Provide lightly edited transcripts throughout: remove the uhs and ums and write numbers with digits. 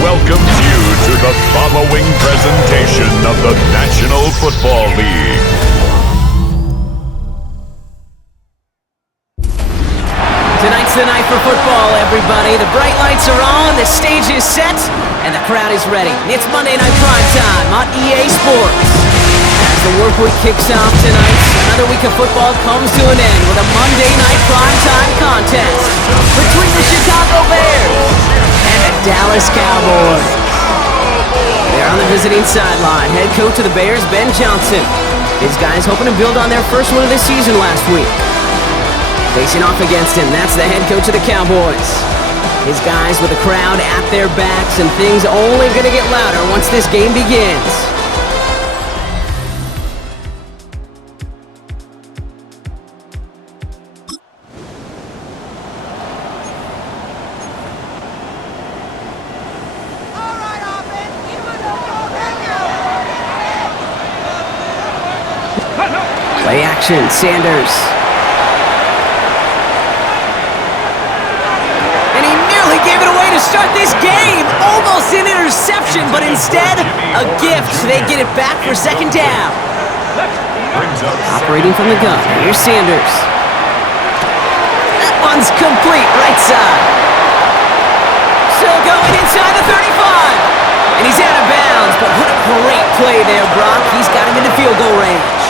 welcomes you to the following presentation of the National Football League. Tonight's the night for football, everybody. The bright lights are on, the stage is set, and the crowd is ready. It's Monday Night Prime Time on EA Sports. As the work week kicks off tonight, another week of football comes to an end with a Monday Night Prime Time contest between the Chicago Bears and the Dallas Cowboys. They're on the visiting sideline. Head coach of the Bears, Ben Johnson. His guys hoping to build on their first win of the season last week. Facing off against him, that's the head coach of the Cowboys. His guys with the crowd at their backs, and things only going to get louder once this game begins. Play action, Sanders. Gave it away to start this game. Almost an interception, but instead, a gift. They get it back for second down. Operating from the gun. Here's Sanders. That one's complete, right side. Still going inside the 35. And he's out of bounds, but what a great play there, Brock. He's got him into field goal range.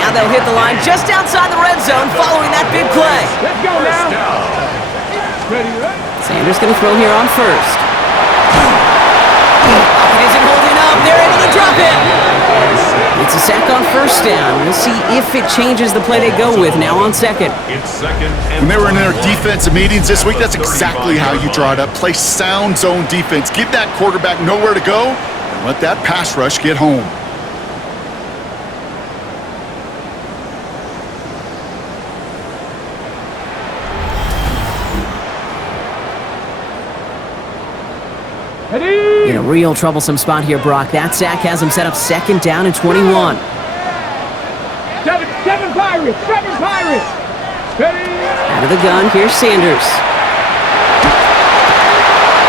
Now they'll hit the line just outside the red zone following that big play. Let's go now. Sanders going to throw here on first. It isn't holding up. They're able to drop it. It's a sack on first down. We'll see if it changes the play they go with now on second. When they were in their defensive meetings this week, that's exactly how you draw it up. Play sound zone defense. Give that quarterback nowhere to go and let that pass rush get home. In a real troublesome spot here, Brock. That sack has him set up second down and 21. Seven Pirates! Ready? Out of the gun, here's Sanders.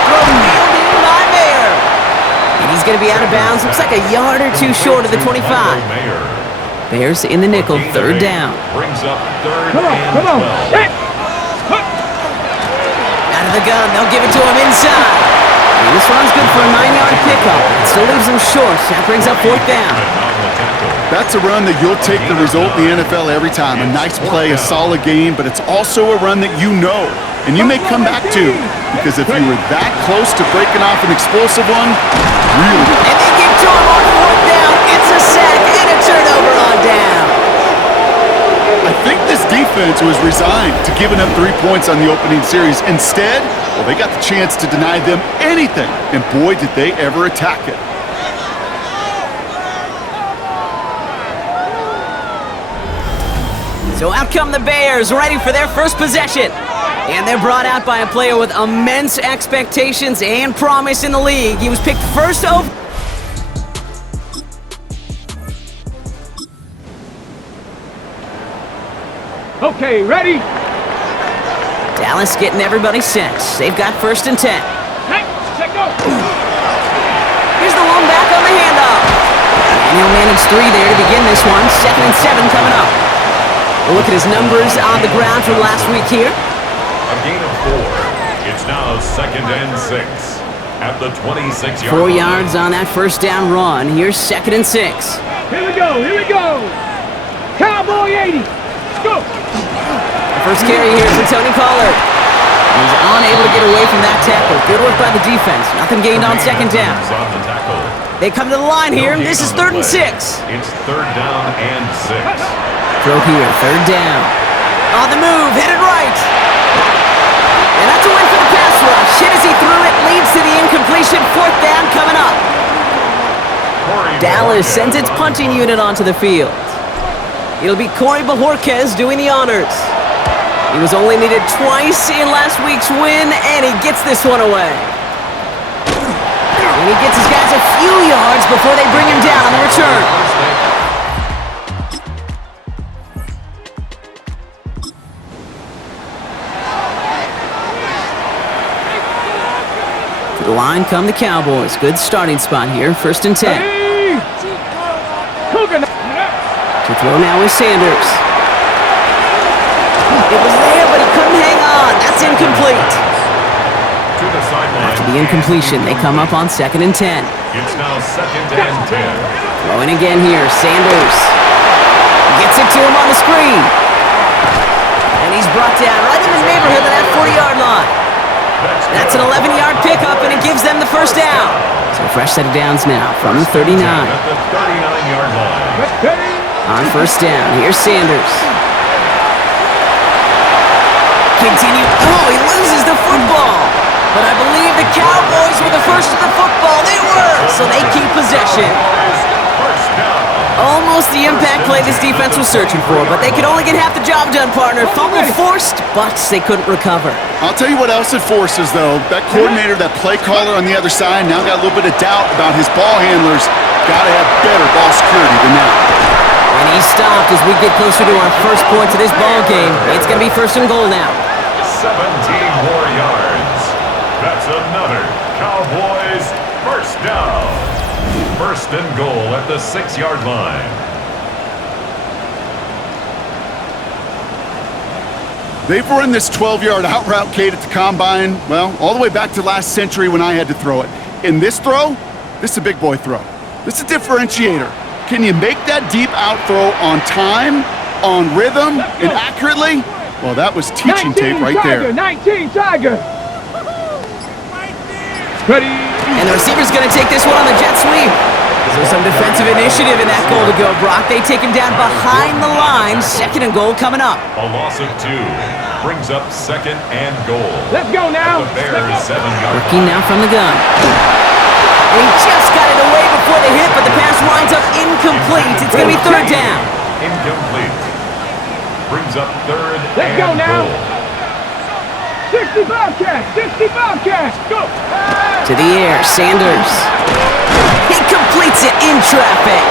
Throw nailed in by Mayer. And he's going to be out of bounds. Looks like a yard or two short of the 25. Bears in the nickel, third down. Brings up third Come on. Out of the gun, they'll give it to him inside. And this one's good for a 9-yard pickup. It still leaves him short. That brings up fourth down. That's a run that you'll take the result in the NFL every time. A nice play, a solid game, but it's also a run that you know, and you may come back to, because if you were that close to breaking off an explosive one, really. And they give to him on fourth down. It's a sack and a turnover on down. I think this defense was resigned to giving up 3 points on the opening series. Instead, well, they got the chance to deny them anything, and boy, did they ever attack it. So out come the Bears, ready for their first possession. And they're brought out by a player with immense expectations and promise in the league. He was picked first over. Okay, ready? Dallas getting everybody set. They've got first and 10. Hey, check go. Here's the one back on the handoff. And he'll manage 3 there to begin this one. 2nd and 7 coming up. We'll look at his numbers on the ground from last week here. A gain of 4. It's now 2nd and 6 at the 26-yard 4 line. yards on that first down run. Here's 2nd and 6. Here we go. Cowboy 80. Go. First carry here for Tony Pollard. He's unable to get away from that tackle. Good work by the defense. Nothing gained on second down. They come to the line here. This is 3rd and 6. It's 3rd down and 6. Throw here, 3rd down. On the move, headed right. And that's a win for the pass rush. Hit as he threw it, leads to the incompletion. 4th down coming up. Dallas sends its punting unit onto the field. It'll be Corey Bajorquez doing the honors. He was only needed twice in last week's win, and he gets this one away. And he gets his guys a few yards before they bring him down on the return. To the line come the Cowboys. Good starting spot here. 1st and 10. Hey! Cooking. To throw now is Sanders. It was there, but he couldn't hang on. That's incomplete. To the sideline. After the incompletion, they come up on 2nd and 10. It's now 2nd and 10. Throwing again here, Sanders. Gets it to him on the screen. And he's brought down right in the neighborhood of that 40-yard line. That's an 11-yard pickup, and it gives them the first down. So a fresh set of downs now from the 39. At the 39-yard line. On 1st down, here's Sanders. Continue. Oh, he loses the football. But I believe the Cowboys were the first to the football. They were, so they keep possession. First down. Almost the impact play this defense was searching for, but they could only get half the job done, partner. Fumble forced, but they couldn't recover. I'll tell you what else it forces, though. That coordinator, that play caller on the other side, now got a little bit of doubt about his ball handlers. Got to have better ball security than that. And he stopped as we get closer to our first points of this ball game. It's going to be 1st and goal now. 17 more yards. That's another Cowboys first down. 1st and goal at the 6-yard line. They've run this 12-yard out route, Kate, at the Combine, well, all the way back to last century when I had to throw it. In this throw, this is a big boy throw. This is a differentiator. Can you make that deep out throw on time, on rhythm, and accurately? Well, that was teaching tape right there. 19 Tiger. Ready. And the receiver's going to take this one on the jet sweep. So some defensive initiative in that goal to go. Brock, they take him down behind the line. 2nd and goal coming up. A loss of 2 brings up 2nd and goal. Let's go now. The Bears 7-yard Working now from the gun. And he just got it away before the hit, but the pass winds up incomplete. It's going to be 3rd down. Incomplete. Brings up 3rd Let's and go now. goal. 60 Bobcats. 60 Bobcats. Go. To the air, Sanders. He completes it in traffic.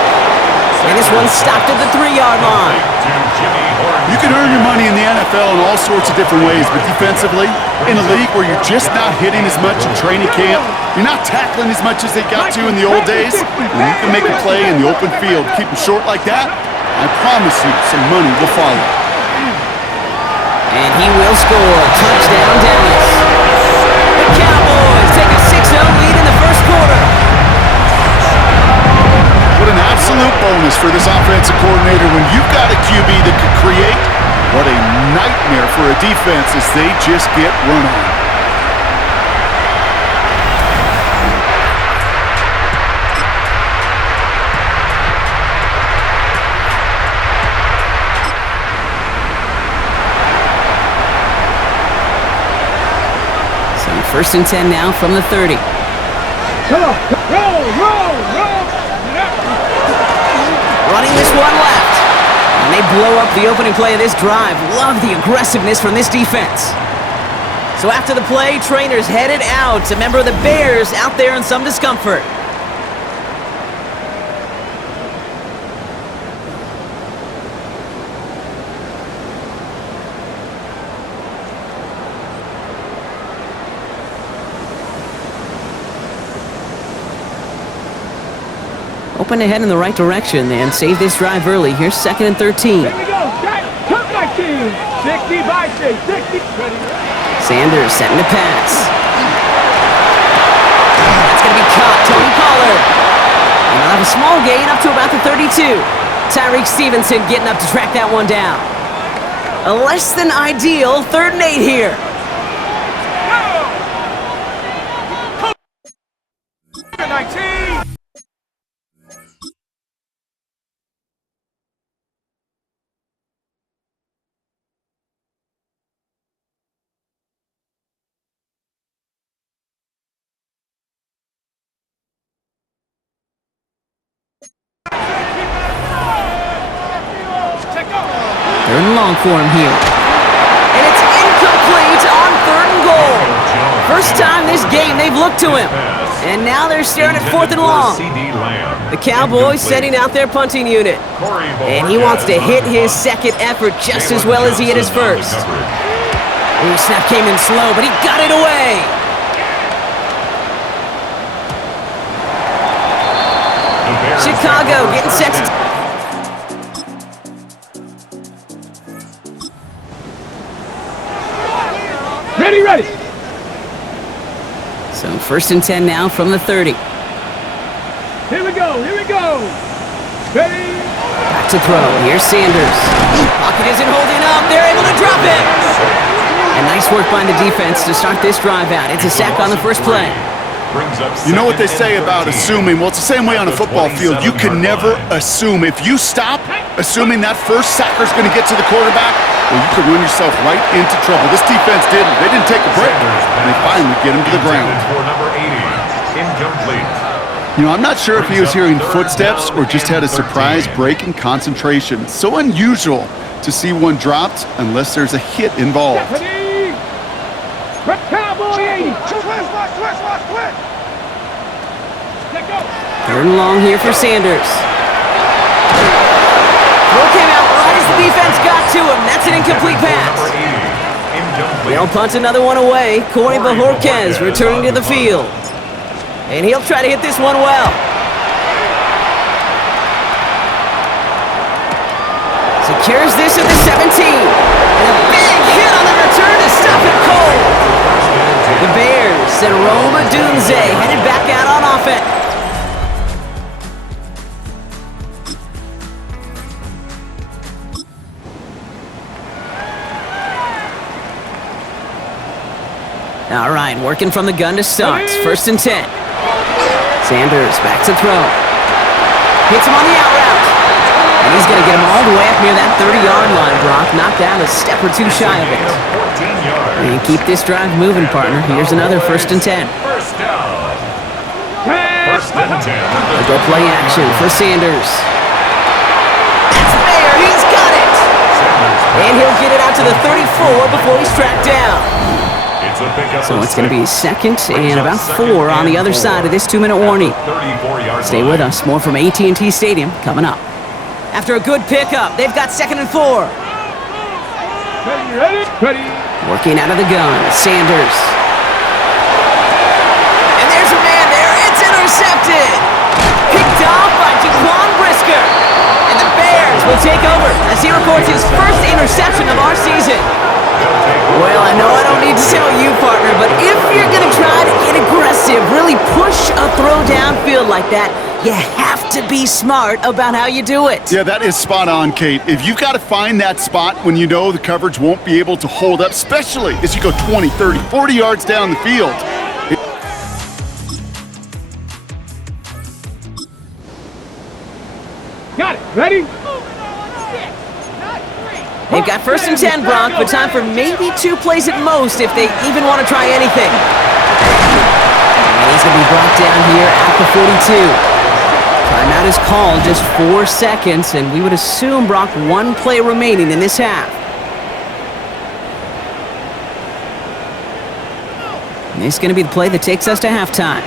And this one's stopped at the 3-yard line. To Jimmy Horn. You can earn your money in the NFL in all sorts of different ways, but defensively, in a league where you're just not hitting as much in training camp, you're not tackling as much as they got to in the old days, when you can make a play in the open field, keep them short like that, I promise you some money will follow. And he will score. Touchdown, Dallas. The Cowboys take a 6-0 lead in the first quarter. What an absolute bonus for this offensive coordinator when you've got a QB that could create. What a nightmare for a defense as they just get run on. So 1st and 10 now from the 30. Come on. Roll. Running this one left. And they blow up the opening play of this drive. Love the aggressiveness from this defense. So after the play, trainers headed out. A member of the Bears out there in some discomfort. Open ahead in the right direction and save this drive early. Here's 2nd and 13. Here we go. Come back team. 60 by 6. 60. Sanders setting the pass. That's going to be caught. Tony Pollard. And they'll have a small gain up to about the 32. Tyreek Stevenson getting up to track that one down. A less than ideal 3rd and 8 here. Third and long for him here. And it's incomplete on 3rd and goal. First time this game they've looked to him. And now they're staring at 4th and long. The Cowboys sending out their punting unit. And he wants to hit his 2nd effort just as well as he hit his first. Ooh, snap came in slow, but he got it away. go, getting set to... Ready, ready. So 1st and 10 now from the 30. Here we go, here we go. Ready. Back to throw. Here's Sanders. Pocket isn't holding up. They're able to drop it. And nice work by the defense to start this drive out. It's a sack on the first play. You know what they say about assuming? Well, it's the same way on a football field. You can never assume. If you stop assuming that first sacker's going to get to the quarterback, well, you could run yourself right into trouble. This defense didn't. They didn't take a break, and they finally get him to the ground. For number 80, incomplete. You know, I'm not sure if he was hearing footsteps or just had a surprise break in concentration. It's so unusual to see one dropped unless there's a hit involved. Ready. Cowboy 80. Switch. Let go. 3rd and long here for Sanders. Throw came out right as the defense got to him. That's an incomplete pass. They'll punt another one away. Corey Bajorquez returning to the field. And he'll try to hit this one well. Secures this at the 17. And a big hit on the return to stop it cold. The Bears send Roma Dunze headed back out on offense. All right, working from the gun to start. 1st and 10. Sanders back to throw. Hits him on the out route. And he's going to get him all the way up near that 30-yard line, Brock. Knocked down a step or two shy of it. And keep this drive moving, partner. Here's another 1st and 10. First down. 1st and 10. A go play action for Sanders. That's there. He's got it. And he'll get it out to the 34 before he's tracked down. So it's going to be 2nd and about 4 on the other side of this 2-minute warning. Stay with us. More from AT&T Stadium coming up. After a good pickup, they've got 2nd and 4. Ready. Working out of the gun, Sanders. And there's a man there. It's intercepted. Picked off by Jaquan Brisker. And the Bears will take over as he records his first interception of our season. Well, I know I don't need to tell you, partner, but if you're going to try to get aggressive, really push a throw downfield like that, you have to be smart about how you do it. Yeah, that is spot on, Kate. If you've got to find that spot when you know the coverage won't be able to hold up, especially as you go 20, 30, 40 yards down the field. Got it. Ready. They've got 1st and 10, Brock, but time for maybe 2 plays at most if they even want to try anything. And he's going to be brought down here at the 42. Timeout is called, just 4 seconds, and we would assume, Brock, 1 play remaining in this half. And this is going to be the play that takes us to halftime.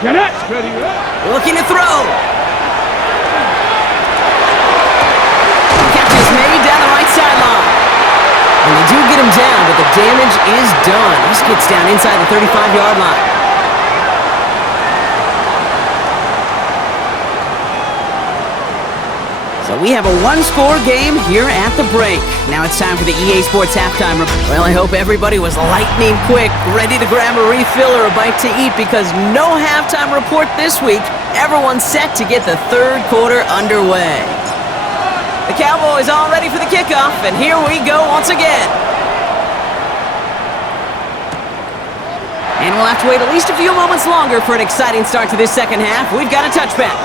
Get it. Ready. Looking to throw. Is made down the right sideline. And they do get him down, but the damage is done. This gets down inside the 35-yard line. So we have a 1-score game here at the break. Now it's time for the EA Sports halftime report. Well, I hope everybody was lightning quick, ready to grab a refill or a bite to eat, because no halftime report this week. Everyone's set to get the 3rd quarter underway. The Cowboys all ready for the kickoff, and here we go once again. And we'll have to wait at least a few moments longer for an exciting start to this 2nd half. We've got a touchback.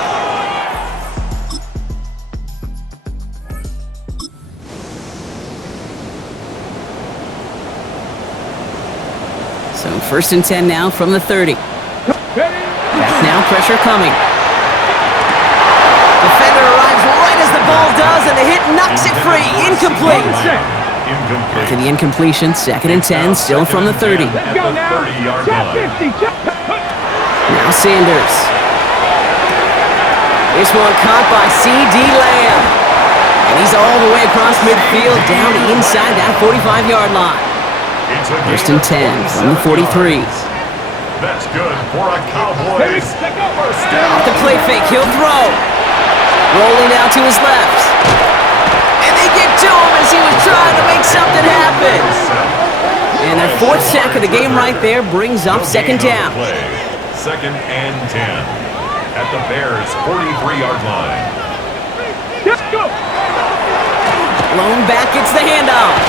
So 1st and 10 now from the 30. Back now, pressure coming. Defender arrives right as the ball does, and the hit knocks it free. Incomplete. After the incompletion, 2nd and 10, still from the 30. Let's go now. Top 50. Now Sanders. This one caught by C.D. Lamb. And he's all the way across midfield, down inside that 45-yard line. 1st and 10 from the 43. That's good for a Cowboys first down. Off the play fake, he'll throw. Rolling out to his left. And they get to him as he was trying to make something happen. And their fourth sack of the game right there brings up second down. Second and 10 at the Bears' 43-yard line. Let's go. Lone back gets the handoff.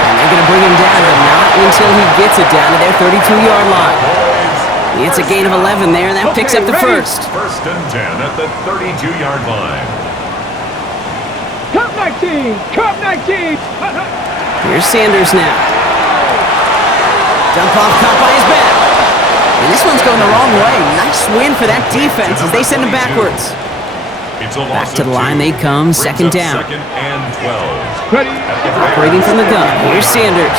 And they're going to bring him down, but not until he gets it down to their 32-yard line. It's a gain of 11 there, and that picks up the first. First and 10 at the 32-yard line. Cup 19. Cup 19. Here's Sanders now. Dump off caught by his back. And this one's going the wrong way. Nice win for that defense as they send him backwards. Back to the line they come, second down. Second and 12. Ready. Operating from the gun. Here's Sanders.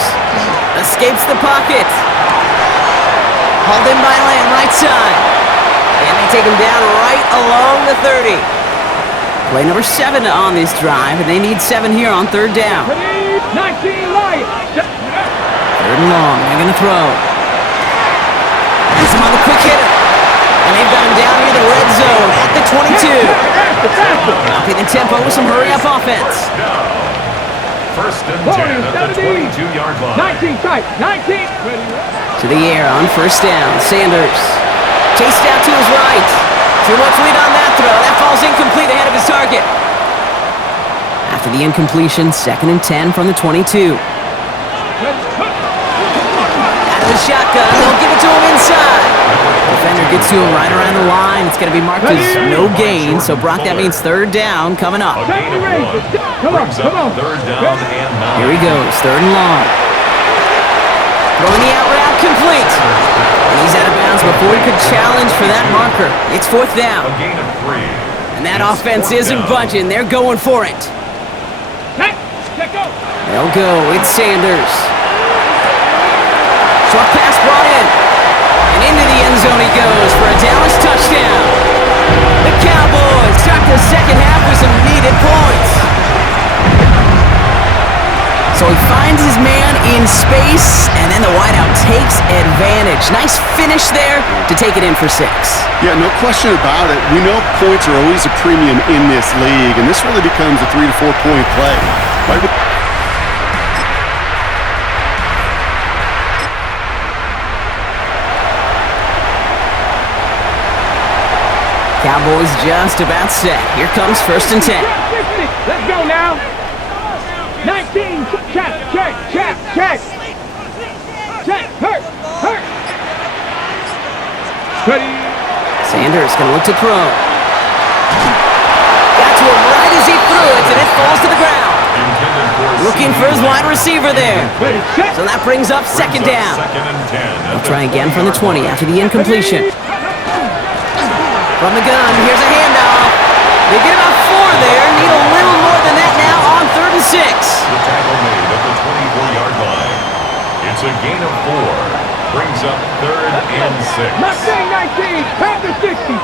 Escapes the pocket. Hauled in by Lamb, right side. And they take him down right along the 30. Play number 7 on this drive, and they need 7 here on third down. Ready. 19 Lions. Third and long. They're going to throw. Has him on the quick hitter. And they've got him down near the red zone at the 22. Upping the tempo with some hurry-up offense. First and 10 at the 22-yard line. 19 tight. 19. Ready. To the air on first down. Sanders. Chased out to his right. Too much lead on that throw. That falls incomplete ahead of his target. After the incompletion, second and 10 from the 22. Out of the shotgun. They'll give it to him inside. Defender gets to him right around the line. It's going to be marked as no gain. So, Brock, that means third down coming up. A gain of 1. Brings up third down and 9. Here he goes. Third and long. Throwing the out route complete. And he's out of bounds before he could challenge for that marker. It's fourth down. A gain of 3. And that offense isn't budging. They're going for it. They'll go. It's Sanders. Short pass brought in. And into the end zone he goes for a Dallas touchdown. The Cowboys start the second half with some needed points. So he finds his man in space, and then the wideout takes advantage. Nice finish there to take it in for 6. Yeah, no question about it. We know points are always a premium in this league, and this really becomes a 3 to 4 point play. Right? Cowboys just about set. Here comes first and 10. Let's go now. 19. Check. Hurt. Ready. Sanders going to look to throw. Got to him right as he threw it, and it falls to the ground. Looking for his wide receiver there. So that brings up second down. Second and 10. They'll try again from the 20 after the incompletion. From the gun, here's a handoff. They get about 4 there. Need a little more than that now on third and 6. The tackle made at the 24-yard line. It's a gain of 4. Brings up third and 6. Mustang 19. Past the 60. 60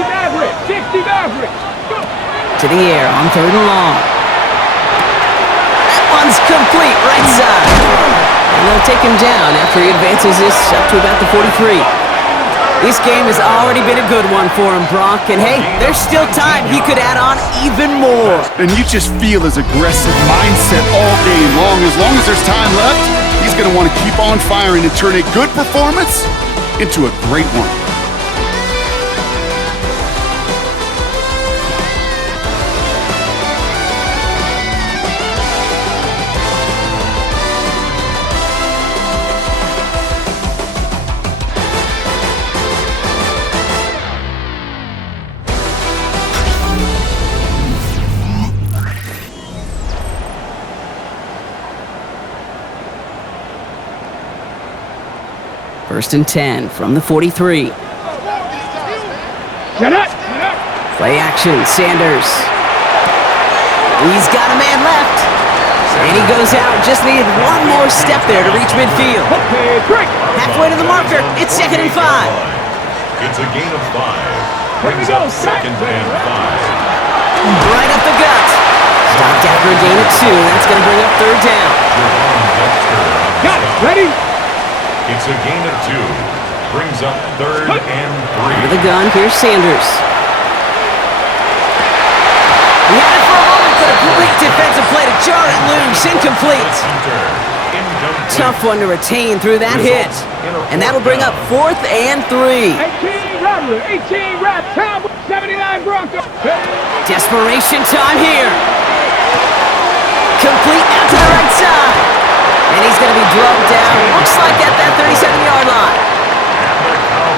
Maverick. 60 Maverick. Go. To the air on third and long. That one's complete, right side. And they'll take him down after he advances this up to about the 43. This game has already been a good one for him, Brock. And hey, there's still time. He could add on even more. And you just feel his aggressive mindset all game long. As long as there's time left, he's going to want to keep on firing and turn a good performance into a great one. First and 10 from the 43. Shut up. Play action, Sanders. He's got a man left. And he goes out. Just needed one more step there to reach midfield. Halfway to the marker. It's second and 5. It's a gain of 5. Brings up second and 5. Right up the gut. Stopped after a gain of 2. That's going to bring up third down. Got it. Ready? It's That's a gain of 2. Brings up 3rd and 3. Under the gun, here's Sanders. He had it for a moment, but a great defensive play to jar it loose. Incomplete. Tough one to retain through that hit. And that'll bring up 4th and 3. 18 Rattler, 18 Rat, Cowboys, 79 Broncos. Desperation time here. Complete out to the right side. And he's going to be drugged down. Looks like at that 37-yard line.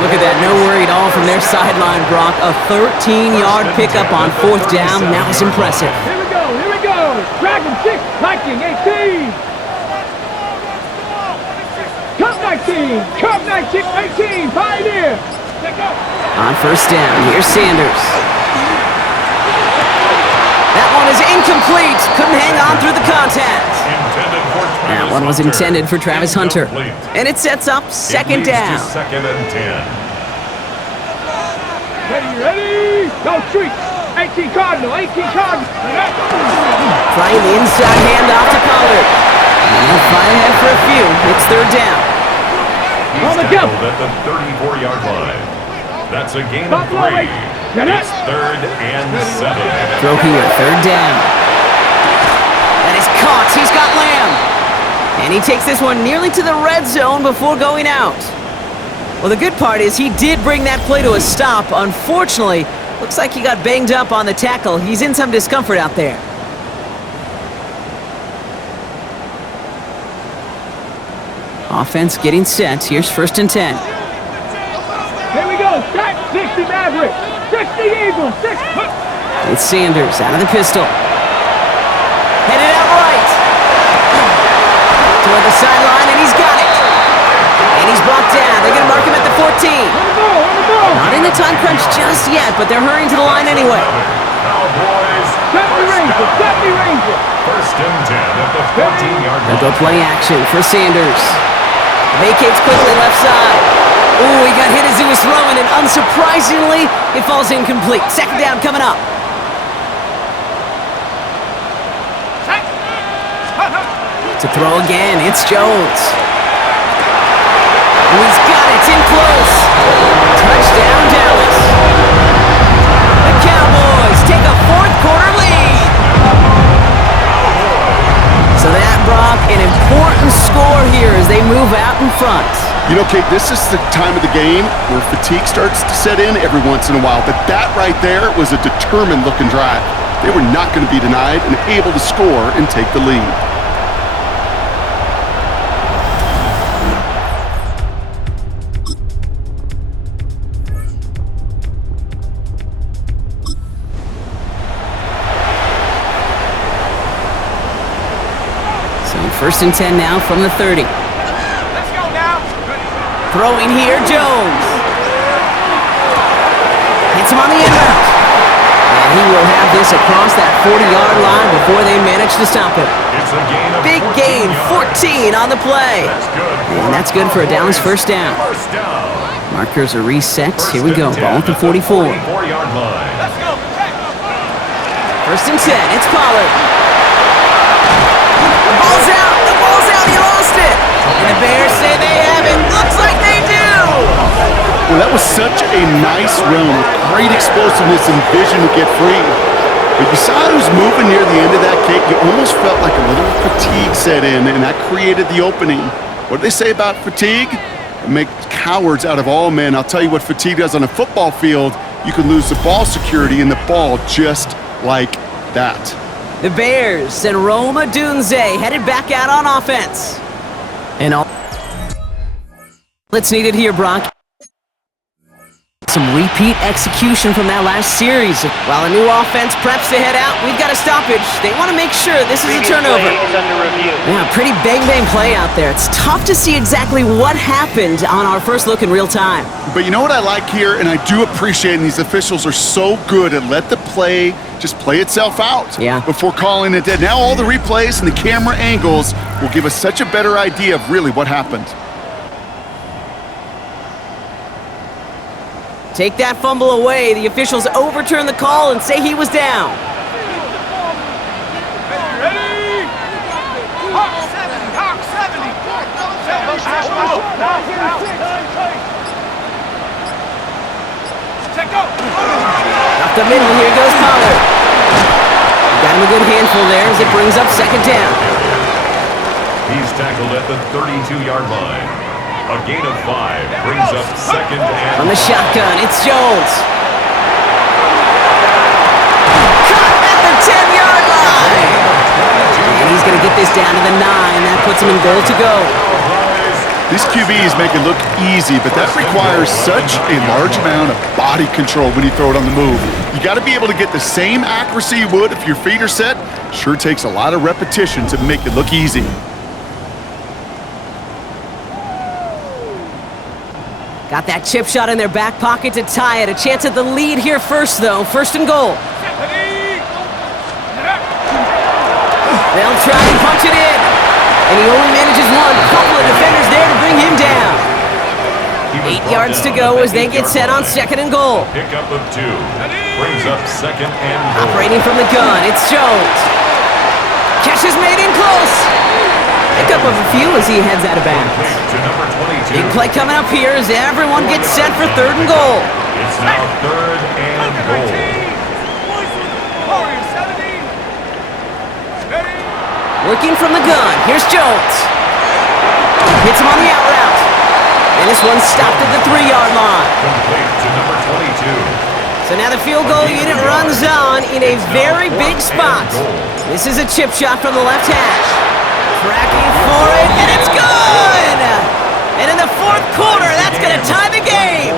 Look at that, no worry at all from their sideline, Brock. A 13-yard pickup on 4th down. That was impressive. Here we go. Dragon 6, Viking 18. Cup 19, Cup 19, 18, Pioneer. On 1st down, here's Sanders. That one is incomplete. Couldn't hang on through the contact. That one was intended for Travis Hunter. And it sets up 2nd down. 2nd and 10. Ready, go Streets. 18 Cardinal, 18 Cardinal. Trying the inside handoff to Pollard. And they'll fly ahead for a few. It's 3rd down. He's tackled at the 34-yard line. That's a gain of 3. It's 3rd and 7. Throw here, 3rd down. That is caught. He's got Lamb. And he takes this one nearly to the red zone before going out. Well, the good part is he did bring that play to a stop. Unfortunately, looks like he got banged up on the tackle. He's in some discomfort out there. Offense getting set. Here's 1st and 10. Here we go. 60 Maverick. 60 Eagles. 6. It's Sanders out of the pistol. Headed out right. Toward the sideline, and he's got it. And he's brought down. They're going to mark him at the 14. Not in the time crunch just yet, but they're hurrying to the line anyway. Cowboys. 70 Ranger. 1st and 10 at the 14-yard line. They'll go play action for Sanders. Vacates quickly left side. Ooh, he got hit as he was throwing, and unsurprisingly, it falls incomplete. 2nd down coming up. To throw again, it's Jones. Oh, he's got it, it's in close. Touchdown, Dallas. The Cowboys take a 4th quarter lead. So that, Brock, an important score here as they move out in front. You know, Kate, this is the time of the game where fatigue starts to set in every once in a while. But that right there was a determined-looking drive. They were not going to be denied and able to score and take the lead. So 1st and 10 now from the 30. Throwing here, Jones. Hits him on the end route. And he will have this across that 40-yard line before they manage to stop him. It's a gain of Big gain, 14 on the play. And that's good for a Dallas 1st down. Markers are reset. Here we go. Ball at the 44. 44-yard line. 1st and 10. It's Pollard. The ball's out. The ball's out. He lost it. And the Bears say they have it. Looks like they do. Well, that was such a nice run with great explosiveness and vision to get free. But you saw it was moving near the end of that kick. You almost felt like a little fatigue set in, and that created the opening. What do they say about fatigue? It makes cowards out of all men. I'll tell you what fatigue does on a football field. You can lose the ball security in the ball just like that. The Bears and Rome Odunze headed back out on offense. And all that's needed here, Brock. Some repeat execution from that last series. While a new offense preps to head out, we've got a stoppage. They want to make sure this is a turnover. Is under review. Yeah, pretty bang-bang play out there. It's tough to see exactly what happened on our first look in real time. But you know what I like here, and I do appreciate, and these officials are so good at let the play just play itself out before calling it dead. Now all the replays and the camera angles will give us such a better idea of really what happened. Take that fumble away. The officials overturn the call and say he was down. Ready? Hawk 70, Hawk 70. the middle, here goes Pollard. Got him a good handful there as it brings up second down. He's tackled at the 32-yard line. A gain of 5 brings up second and... On the shotgun, it's Jones. Caught at the 10-yard line. And he's going to get this down to the 9. That puts him in goal to go. These QBs make it look easy, but that requires such a large amount of body control when you throw it on the move. You got to be able to get the same accuracy you would if your feet are set. Sure takes a lot of repetition to make it look easy. Got that chip shot in their back pocket to tie it. A chance at the lead here first, though. First and goal. They'll try and punch it in. And he only manages one. Couple of defenders there to bring him down. 8 yards to go as they get set on second and goal. Pickup of 2. Brings up second and goal. Operating from the gun, it's Jones. Catch is made in close. Pickup of a few as he heads out of bounds. To number 22. Big play coming up here as everyone gets set for third and goal. It's now third and goal. Working from the gun, here's Jones. Hits him on the out route. And this one's stopped at the 3-yard line. Complete to number 22. So now the field goal unit runs on in a very big spot. This is a chip shot from the left hash. Tracking for it, and it's good! And in the fourth quarter, that's going to tie the game.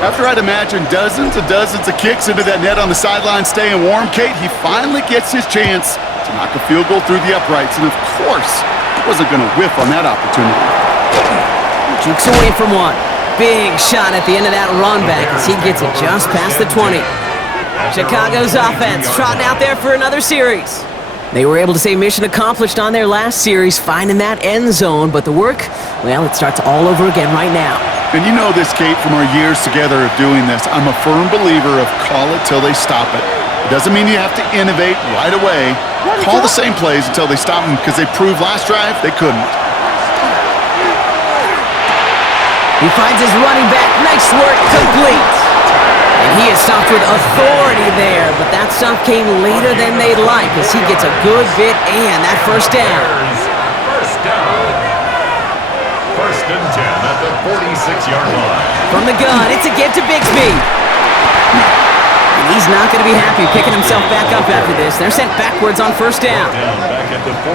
After I'd imagine dozens and dozens of kicks into that net on the sideline staying warm, Kate, he finally gets his chance to knock a field goal through the uprights. And of course, he wasn't going to whiff on that opportunity. Jukes away from one. Big shot at the end of that run back as he gets it just past the 20. Chicago's offense trotting out there for another series. They were able to say mission accomplished on their last series, finding that end zone, but the work, well, it starts all over again right now. And you know this, Kate, from our years together of doing this. I'm a firm believer of call it till they stop it. It doesn't mean you have to innovate right away. Call the same plays until they stop them, because they proved last drive they couldn't. He finds his running back. Nice work, complete. And he is stopped with authority there, but that stop came later than they'd like as he gets a good bit and that first down. First down. First and 10 at the 46-yard line. From the gun, it's a give to Bigsby. And he's not going to be happy picking himself back up after this. They're sent backwards on first down.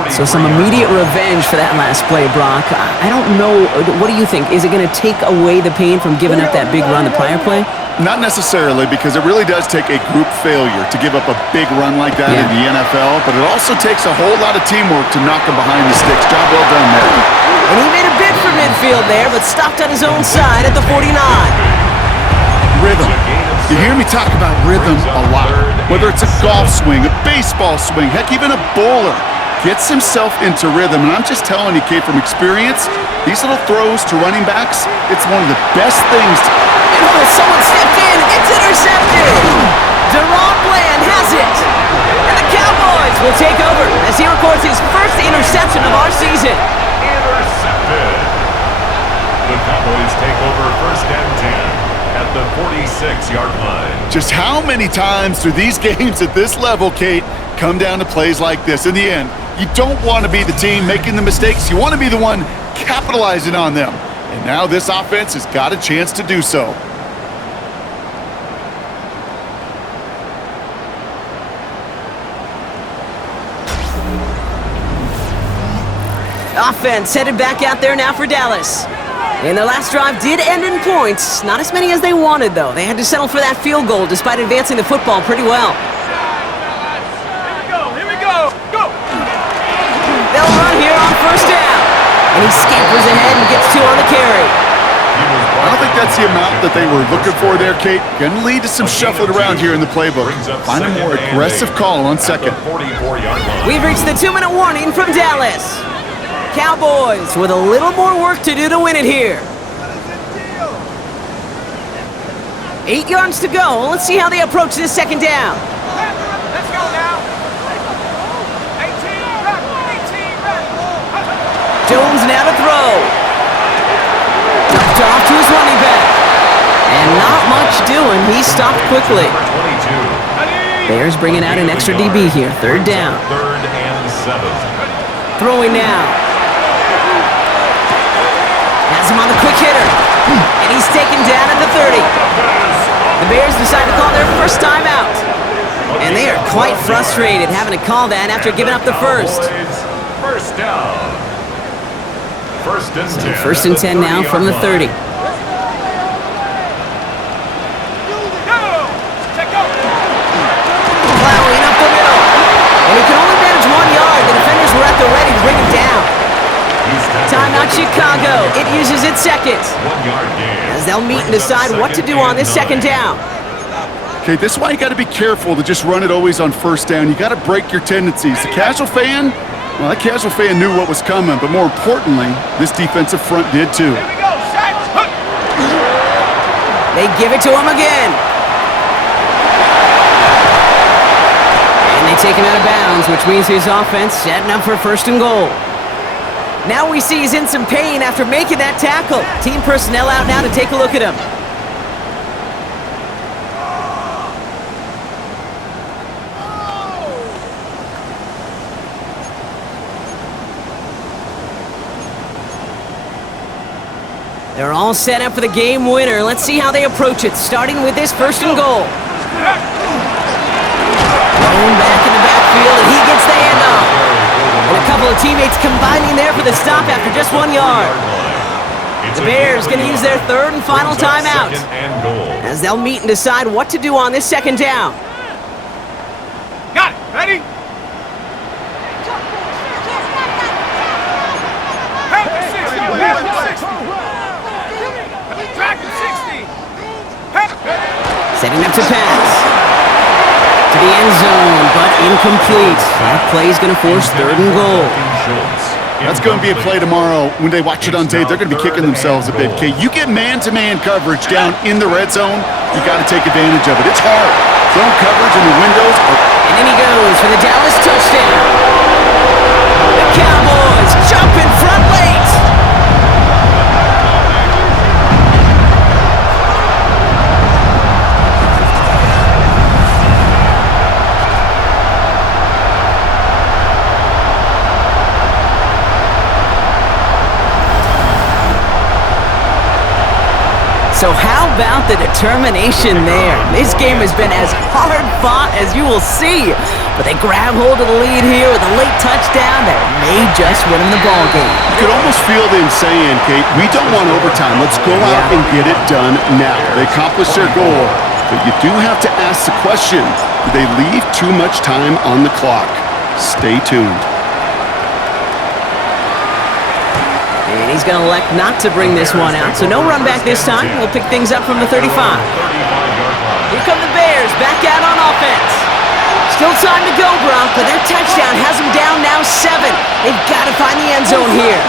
So some immediate revenge for that last play, Brock. I don't know. What do you think? Is it going to take away the pain from giving up that big run the prior play? Not necessarily, because it really does take a group failure to give up a big run like that in the NFL, but it also takes a whole lot of teamwork to knock them behind the sticks. Job well done there. And he made a bid for midfield there, but stopped on his own side at the 49. Rhythm. You hear me talk about rhythm a lot. Whether it's a golf swing, a baseball swing, heck, even a bowler gets himself into rhythm. And I'm just telling you, Kate, from experience, these little throws to running backs, it's one of the best things to... Oh, someone stepped in. It's intercepted. Deron Bland has it. And the Cowboys will take over as he records his first interception of our season. Intercepted. The Cowboys take over first and 10 at the 46-yard line. Just how many times do these games at this level, Kate, come down to plays like this? In the end, you don't want to be the team making the mistakes. You want to be the one capitalizing on them. And now this offense has got a chance to do so. Offense headed back out there now for Dallas. And their last drive did end in points. Not as many as they wanted, though. They had to settle for that field goal despite advancing the football pretty well. Here we go. Go. They'll run here on first down. And he scampers ahead and gets 2 on the carry. I don't think that's the amount that they were looking for there, Kate. Going to lead to some shuffling around here in the playbook. Find a more aggressive call on second. We've reached the 2-minute warning from Dallas. Cowboys with a little more work to do to win it here. 8 yards to go. Let's see how they approach this second down. Let's go now. 18 back. Jones now to throw. Dumped off to his running back. And not much doing. He stopped quickly. Bears bringing out an extra DB here. Third down. Third and 7. Throwing now. Has him on the quick hitter. And he's taken down at the 30. The Bears decide to call their first timeout. And they are quite frustrated having to call that after giving up the first. First down. First and 10. First and 10 now from the 30. Plowing up the middle. And he can only manage 1 yard. The defenders were at the ready to bring him down. Timeout Chicago. It uses its second. 1 yard gain. As they'll meet and decide what to do on this second down. Okay, this is why you got to be careful to just run it always on first down. You got to break your tendencies. The casual fan, well, that casual fan knew what was coming, but more importantly, this defensive front did too. They give it to him again. And they take him out of bounds, which means his offense setting up for first and goal. Now we see he's in some pain after making that tackle. Team personnel out now to take a look at him. They're all set up for the game winner. Let's see how they approach it, starting with this first and goal. Thrown back in the backfield, and he gets the handoff. And a couple of teammates combining there for the stop after just 1 yard. The Bears going to use their third and final timeout, as they'll meet and decide what to do on this second down. Got it. Ready? Setting up to pass. To the end zone, but incomplete. That play is going to force third and goal. That's going to be a play tomorrow. When they watch it on tape, they're going to be kicking themselves a bit. Okay, you get man-to-man coverage down in the red zone, you got to take advantage of it. It's hard. Zone coverage in the windows. And then he goes for the Dallas touchdown. The Cowboys jump in front late. So how about the determination there? This game has been as hard fought as you will see. But they grab hold of the lead here with a late touchdown that may just win them the ball game. You could almost feel them saying, Kate, we don't want overtime. Let's go out and get it done now. They accomplished their goal, but you do have to ask the question, do they leave too much time on the clock? Stay tuned. And he's going to elect not to bring this one out, so no run back this time. We'll pick things up from the 35. Here come the Bears, back out on offense. Still time to go, Brock, but their touchdown has them down now 7. They've got to find the end zone here.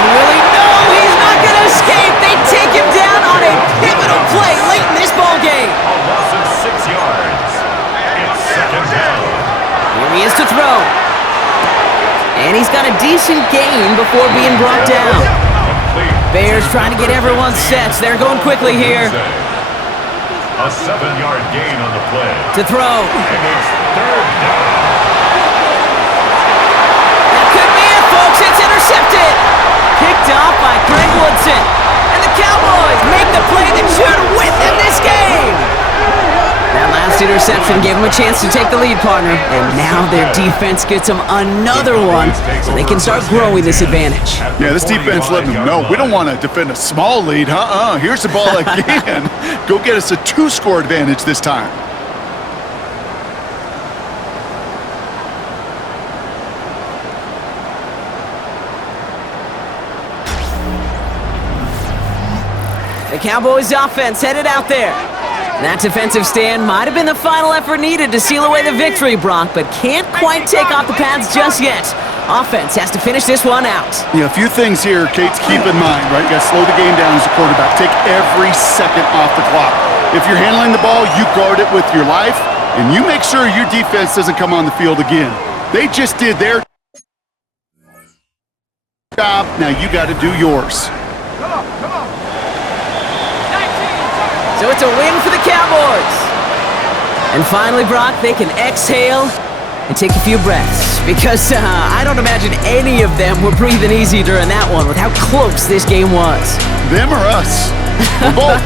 And really, no, he's not going to escape. They take him down on a pivotal play late in this ball game. A loss of 6 yards. It's second down. Here he is to throw. And he's got a decent gain before being brought down. Bears trying to get everyone set. They're going quickly here. A 7-yard gain on the play. To throw. And it's third down. That could be it, folks. It's intercepted. Picked off by Greg Woodson. And the Cowboys make the play that should win them this game. That last interception gave them a chance to take the lead, partner. And now their defense gets them another one, so they can start growing this advantage. Yeah, this defense letting them know we don't want to defend a small lead. Here's the ball again. Go get us a 2-score advantage this time. The Cowboys offense headed out there. That defensive stand might have been the final effort needed to seal away the victory, Brock, but can't quite take off the pads just yet. Offense has to finish this one out. Yeah, a few things here, Kate, to keep in mind, right? You got to slow the game down as a quarterback. Take every second off the clock. If you're handling the ball, you guard it with your life, and you make sure your defense doesn't come on the field again. They just did their job. Now you got to do yours. So it's a win for the Cowboys. And finally, Brock, they can exhale and take a few breaths. Because I don't imagine any of them were breathing easy during that one with how close this game was. Them or us? We're both.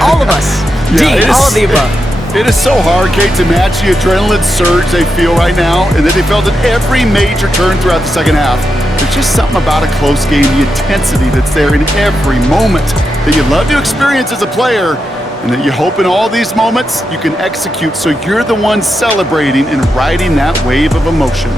All of us. Yeah, All of the above. It is so hard, Kate, to match the adrenaline surge they feel right now and that they felt at every major turn throughout the second half. There's just something about a close game, the intensity that's there in every moment that you love to experience as a player, and that you hope in all these moments you can execute so you're the one celebrating and riding that wave of emotion.